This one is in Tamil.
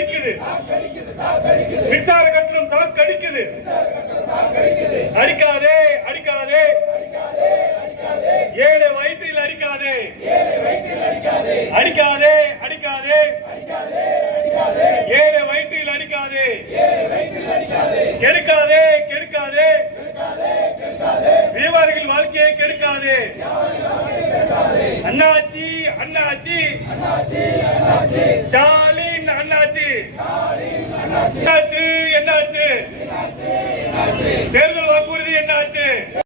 அடிக்குது, மின்சார கட்டணம் சாக்கு அடிக்குது. அடிக்காதே அடிக்காதே, ஏழை வயிற்றில் அடிக்காதே, அடிக்காதே அடிக்காதே, ஏழை வயிற்றில் அடிக்காதே, கெடுக்காதே கெடுக்காதே, வியாபாரிகள் வாழ்க்கையை கெடுக்காதே. அண்ணாச்சி அண்ணாச்சி ஸ்டாலின் அண்ணாச்சி, என்னாச்சு என்னாச்சு தேர்தல்